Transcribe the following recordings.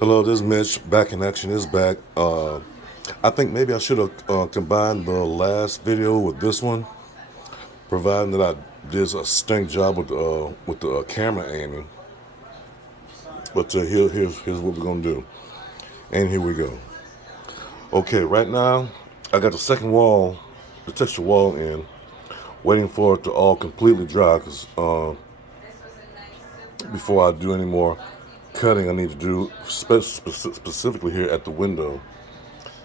Hello, this is Mitch. Back in Action is back. I think maybe I should have combined the last video with this one, providing that I did a stink job with the camera aiming. But here's what we're gonna do, and here we go. Okay, right now I got the second wall, the texture wall in, waiting for it to all completely dry. Cause before I do any more cutting, I need to do specifically here at the window.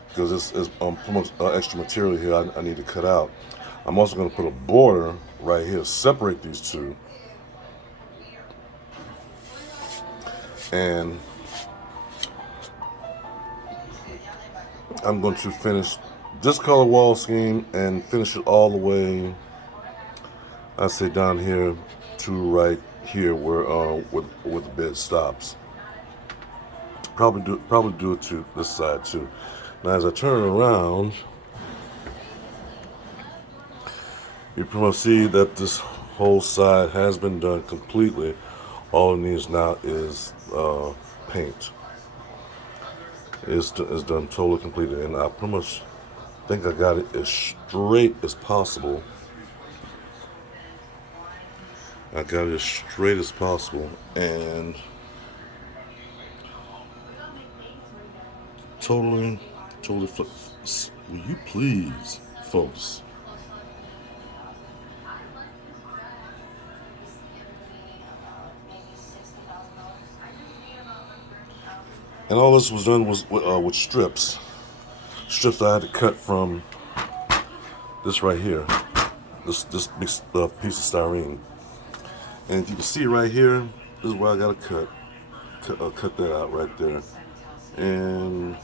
Because it's much extra material here I need to cut out. I'm also going to put a border right here, separate these two, and I'm going to finish this color wall scheme and finish it all the way. I say down here to right here where the bed stops. Probably do it to this side too. Now as I turn it around, you pretty much see that this whole side has been done completely. All it needs now is paint. It's done totally completed, and I pretty much think I got it as straight as possible. I got it as straight as possible, and totally. Will you please focus? And all this was done was with strips that I had to cut from this right here, this big piece of styrene. And you can see right here, this is where I gotta cut that out right there, and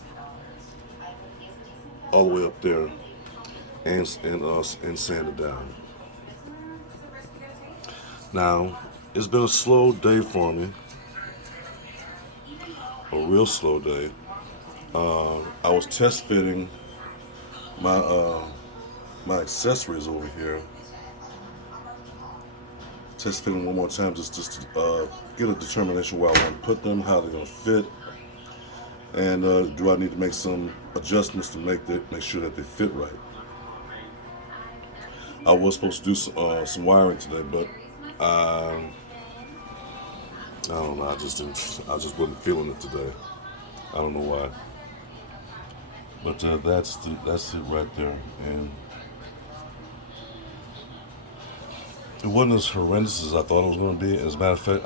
all the way up there, and sand it down. Now, it's been a slow day for me, a real slow day. I was test fitting my my accessories over here. Test fitting one more time just to get a determination where I want to put them, how they're gonna fit, and do I need to make some adjustments to make sure that they fit right. I was supposed to do some wiring today, but I don't know. I just didn't. I just wasn't feeling it today. I don't know why. But that's it right there, and it wasn't as horrendous as I thought it was going to be. As a matter of fact,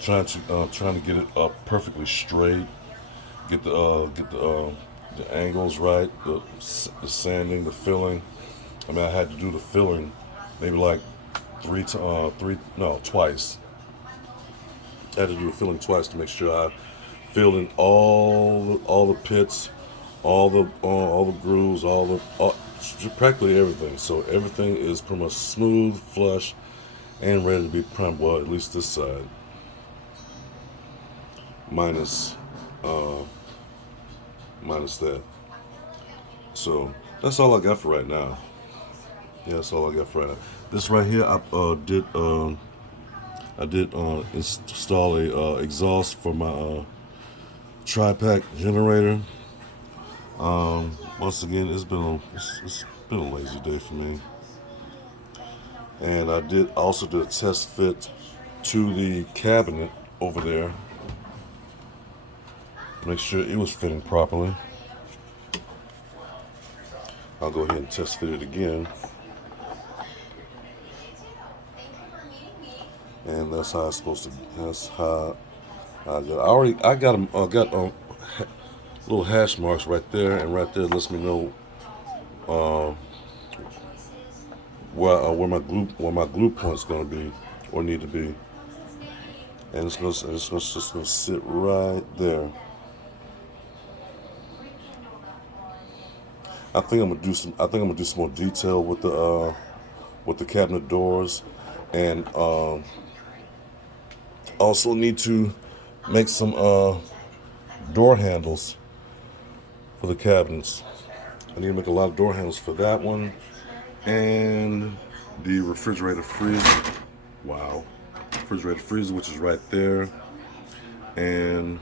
trying to get it up perfectly straight, get the angles right, the sanding, the filling. I mean, I had to do the filling maybe like twice. I had to do the filling twice to make sure I filled in all the pits, all the grooves, practically everything. So everything is pretty much smooth, flush, and ready to be primed. Well, at least this side, minus minus that. So that's all I got for right now. Yeah, that's all I got for right now. This right here, I did install a exhaust for my tri-pack generator. Once again, it's been a lazy day for me, and I did also do a test fit to the cabinet over there, make sure it was fitting properly. I'll go ahead and test fit it again, and that's how it's supposed to. That's how I got them. Got little hash marks right there, and right there lets me know uh, where my glue point's gonna be or need to be, and it's just gonna sit right there. I think I'm gonna do some more detail with the cabinet doors, and also need to make some door handles for the cabinets. I need to make a lot of door handles for that one, and the refrigerator freezer. Wow, refrigerator freezer, which is right there. and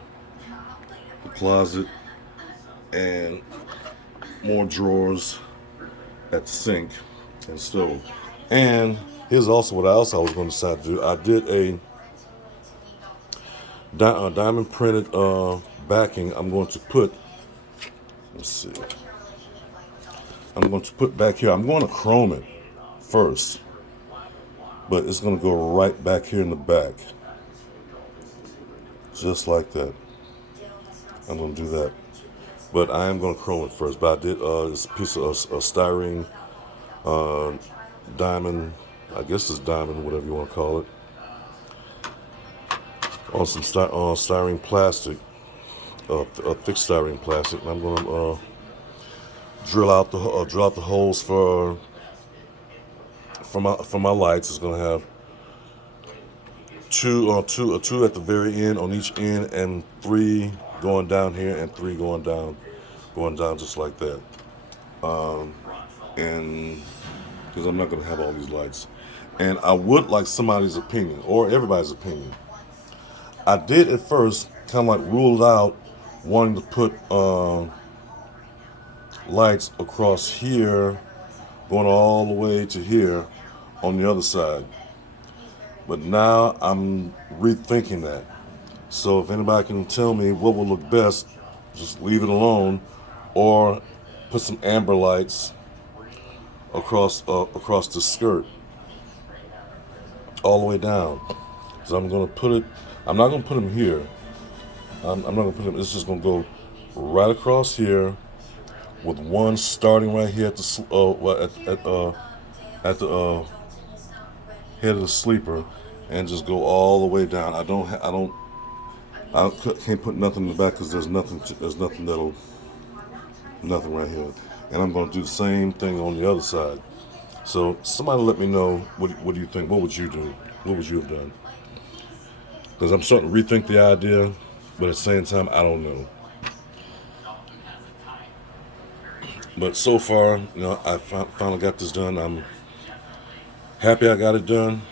the closet, and more drawers at the sink and stove. And here's also what else I was going to decide to do. I did a diamond printed backing. I'm going to put, let's see, I'm going to put back here. I'm going to chrome it first, but it's going to go right back here in the back, just like that. I'm going to do that, but I am going to chrome it first. But I did this piece of styrene diamond, I guess it's diamond, whatever you want to call it, on some styrene plastic, thick styrene plastic. And I'm going to drill out the holes for my lights. It's going to have two at the very end on each end, and 3 going down here, and 3 going down just like that. And because I'm not going to have all these lights, and I would like somebody's opinion or everybody's opinion. I did at first kind of like ruled out wanting to put lights across here, going all the way to here on the other side. But now I'm rethinking that. So if anybody can tell me what will look best, just leave it alone, or put some amber lights across the skirt all the way down. So I'm gonna put it. I'm not gonna put them here. I'm not gonna put them. It's just gonna go right across here, with one starting right here at the head of the sleeper, and just go all the way down. I can't put nothing in the back because there's nothing right here. And I'm going to do the same thing on the other side. So somebody let me know, what do you think? What would you do? What would you have done? Because I'm starting to rethink the idea, but at the same time, I don't know. But so far, I finally got this done. I'm happy I got it done,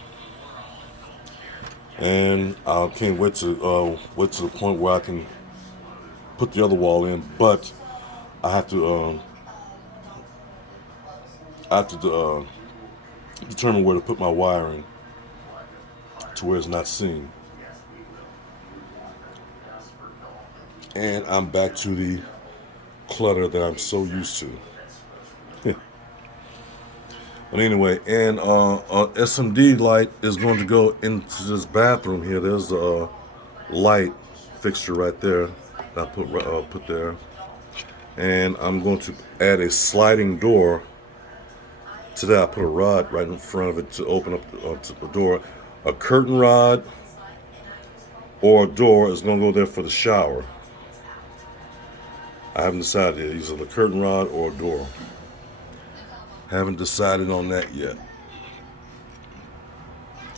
and I can't wait to the point where I can put the other wall in. But I have to determine where to put my wiring to where it's not seen. And I'm back to the clutter that I'm so used to. But anyway, and SMD light is going to go into this bathroom here. There's a light fixture right there that I put there, and I'm going to add a sliding door to that. I put a rod right in front of it to open up to the door. A curtain rod or a door is going to go there for the shower. I haven't decided yet. Either the curtain rod or a door. Haven't decided on that yet.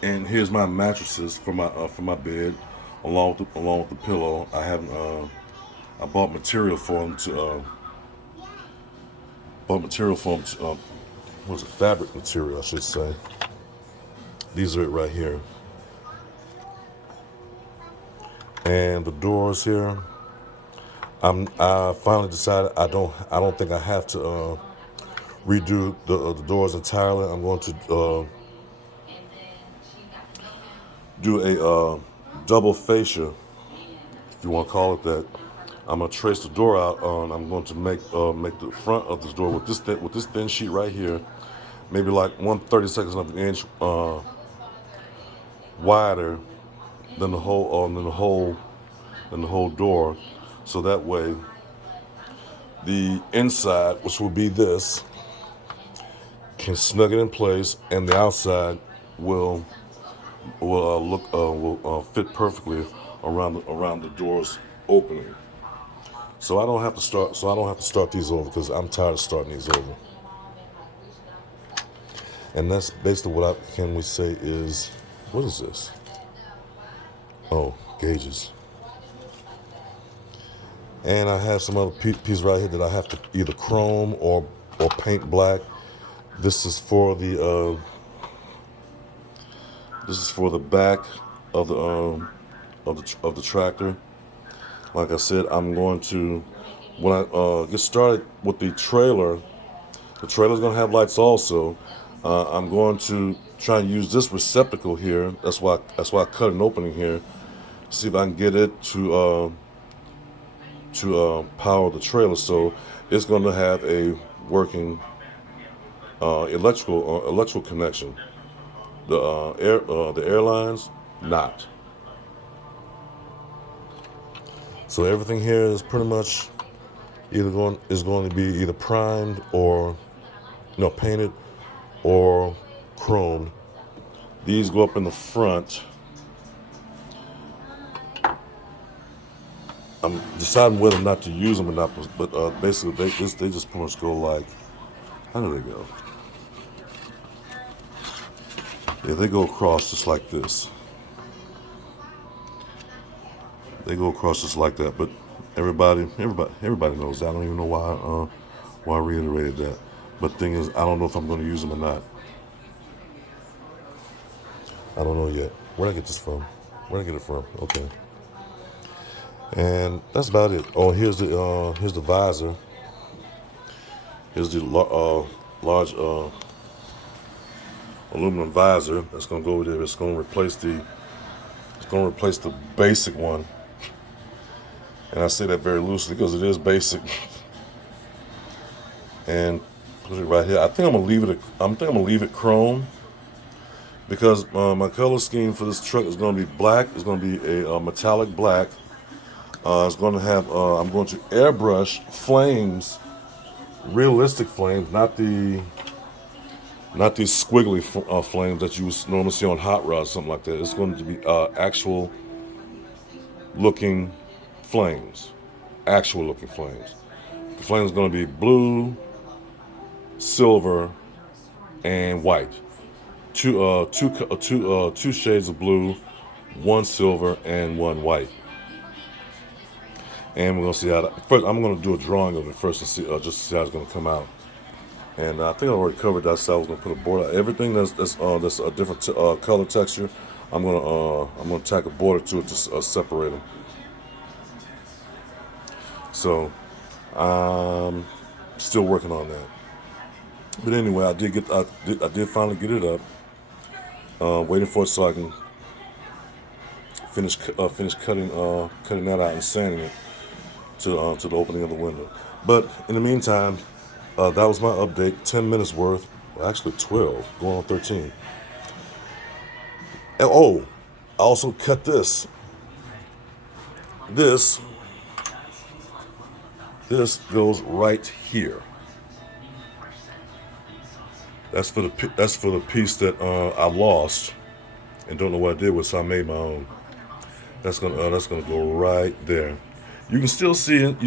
And here's my mattresses for my bed, along with the pillow. I haven't. I bought material for them to. What is it? Fabric material, I should say. These are it right here. And the doors here. I finally decided I don't think I have to redo the doors entirely. I'm going to do a double fascia, if you want to call it that. I'm gonna trace the door out, and I'm going to make the front of this door with this thin sheet right here, maybe like 1/32 of an inch wider than the whole door, so that way the inside, which will be this, can snug it in place, and the outside will fit perfectly around the door's opening. So I don't have to start these over, because I'm tired of starting these over. And that's basically what can we say is, what is this? Oh, gauges. And I have some other piece right here that I have to either chrome or paint black. This is for the back of the of the tractor. Like I said, I'm going to, when I get started with the trailer's going to have lights also. I'm going to try and use this receptacle here. That's why I cut an opening here. See if I can get it to power the trailer. So it's going to have a working electrical connection. The airlines not. So everything here is pretty much going to be either primed or painted or chromed. These go up in the front. I'm deciding whether or not to use them or not, but basically they just pretty much go like, how do they go? Yeah, they go across just like this. They go across just like that. But everybody knows that. I don't even know why I reiterated that. But the thing is, I don't know if I'm going to use them or not. I don't know yet. Where'd I get this from? Where'd I get it from? Okay. And that's about it. Oh, here's the visor. Here's the large aluminum visor that's going to go over there. It's going to replace the basic one. And I say that very loosely because it is basic. And put it right here. I think I'm gonna leave it chrome because my color scheme for this truck is going to be black. It's going to be a metallic black. It's going to have. I'm going to airbrush flames, realistic flames, not these squiggly flames that you would normally see on hot rods, something like that. It's going to be actual looking flames. Actual looking flames. The flames are going to be blue, silver, and white. Two shades of blue, one silver, and one white. And we're going to see first I'm going to do a drawing of it first to see just to see how it's going to come out. And I think I already covered that, so I was going to put a border. Everything that's a different color texture, I'm going to tack a border to it to separate them. So I'm still working on that. But anyway, I did finally get it up. Waiting for it so I can finish cutting that out and sanding it to the opening of the window. But in the meantime, that was my update. 10 minutes worth. Well, actually 12, going on 13. And I also cut this. This goes right here. That's for the piece that I lost and don't know what I did with, so I made my own. That's gonna go right there. You can still see it.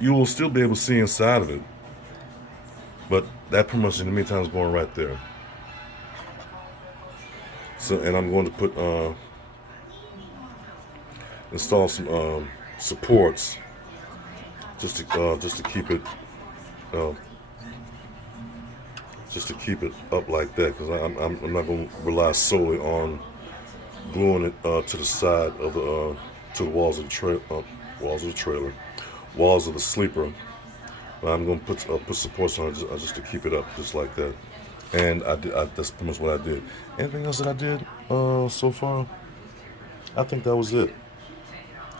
You will still be able to see inside of it. But that pretty much in the meantime is going right there. So, and I'm going to put install some supports just to keep it up like that, because I'm not going to rely solely on gluing it to the side of the to the walls of the trailer, walls of the sleeper. But I'm going to put supports on it just to keep it up, just like that. And that's pretty much what I did. Anything else that I did so far? I think that was it.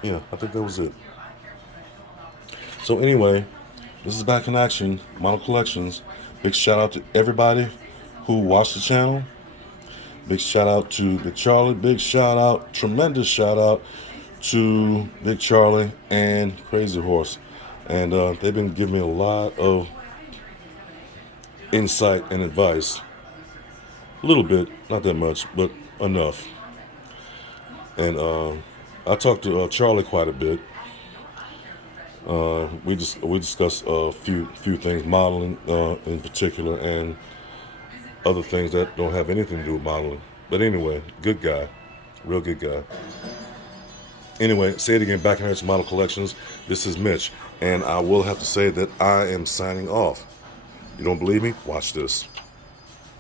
Yeah, I think that was it. So anyway, this is Back in Action, Model Collections. Big shout out to everybody who watched the channel. Big shout out to Big Charlie. Big shout out, tremendous shout out to Big Charlie and Crazy Horse. And they've been giving me a lot of insight and advice. A little bit, not that much, but enough. And I talked to Charlie quite a bit. We discussed a few things, modeling in particular, and other things that don't have anything to do with modeling. But anyway, good guy, real good guy. Anyway, say it again, Back in Action Model Collections. This is Mitch, and I will have to say that I am signing off. You don't believe me? Watch this.